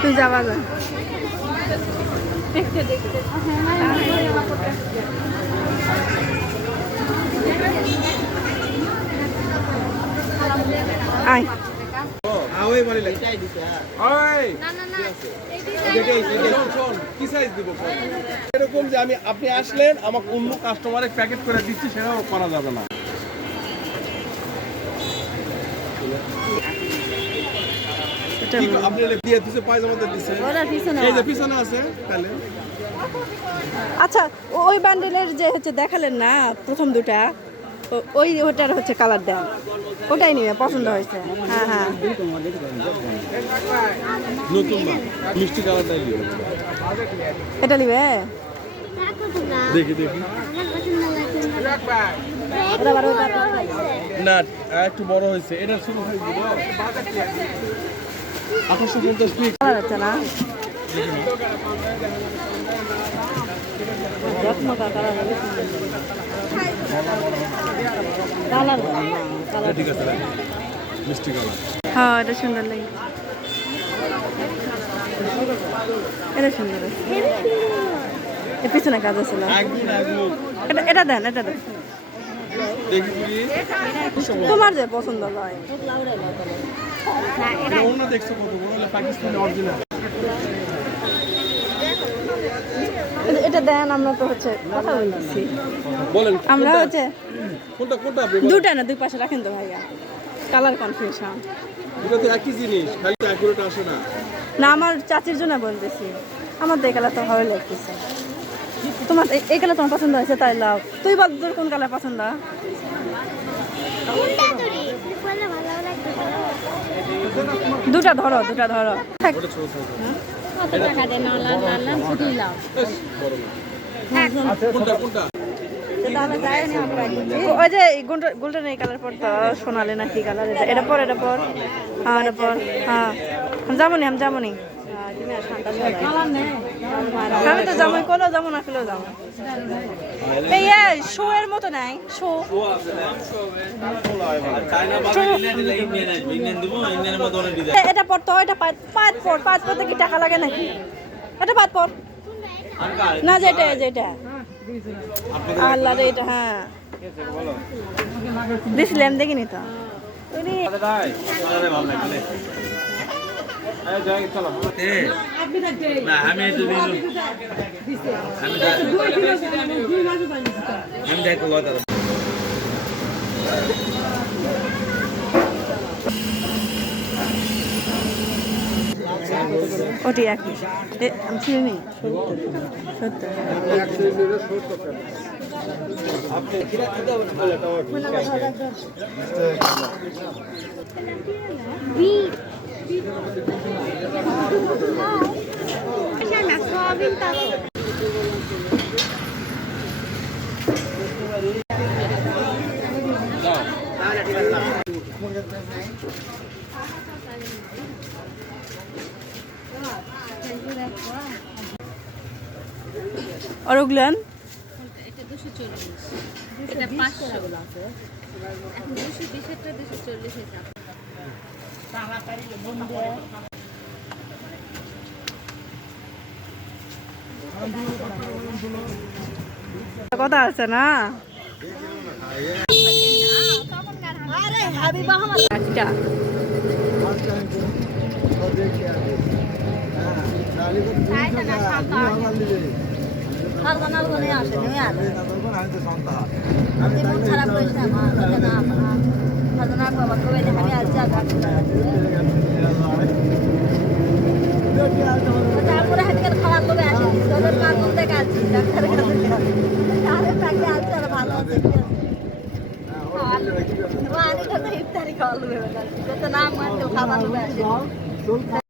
তুই যাবা যা আয় এরকম যে আপনি আসলেন আমাকে অন্য কাস্টমারের প্যাকেট করে দিচ্ছি সেটাও করা যাবে না। আপনি দিয়ে দিচ্ছে পায়জামাতে দিচ্ছে এই যে পিছনে আছে তাহলে। আচ্ছা ওই বান্ডেলের যে হচ্ছে দেখালেন না প্রথম দুটা ওই ওটার হচ্ছে কালার দেন ওটাই নিবে পছন্দ হয়েছে। হ্যাঁ হ্যাঁ নতুন না মিষ্টি কালারটাই দিও এটা নিবে দেখি দেখি না একটু বড় হয়েছে এটা শুরু হয়ে গেল 1850 পিস কালার আছে না কালার ঠিক আছে মিষ্টি কালার। হ্যাঁ এটা সুন্দর লাগে এটা সুন্দর আছে এর পিছনে কাজ আছে না এটা দেন এটা দেন তোমার যে পছন্দ হয় দেখছো কত বড় পাকিস্তানি অরিজিনাল এটা দেন আমরা তো হচ্ছে কথা বলতেছি বলেন আমরা হচ্ছে কোনটা কোনটা দুটা না দুই পাশে রাখেন তো ভাইয়া কালার কনফিউশন এটা তো একই জিনিস খালি অ্যাকুরেট আসে না। না আমার চাচির জন্য বলতেছি আমার তো এই কালার তো ভালো লাগতেছে তোমার এই কালার তোমার পছন্দ হয়েছে তাই লাও তুই বল তোর কোন কালার পছন্দ দুটা ধরো দুটা ধরো কত টাকা দেন লাল শুধু লাও কোনটা কোনটা ওই যে গোল্ডেন এই কালার পর তো সোনালি না কি কালার এটা পর এটা পর হ্যাঁ এটা পর হ্যাঁ যাবনি আমি যাবনি আমি তো যাবো কোলেও যাবো না ফেলেও যাবো এই শো এর মতো নাই শো এটা পর তো এটা পাঁচ পর কি টাকা লাগে নাকি এটা পাঁচ পর না যেটা যেটা আল্লাহ রে এটা হ্যাঁ দিছিলাম দেখিনি তো ওটি একই আমি চিনি সত্তর আর ওগুলান এটা 240 এটা 500 এখন 220 এটা 240 এটা তাড়াতাড়ি বন্ধে কথা আছে না আরে হাবিবা আমার আচ্ছা খারাপ হয়েছে আমার তারপরে হাতে খারাপ করে আসে মাধ্যম থেকে আসছি ডাক্তারের কাছে ভালো আছে ইফতারি খাওয়া নাম খাবার আসে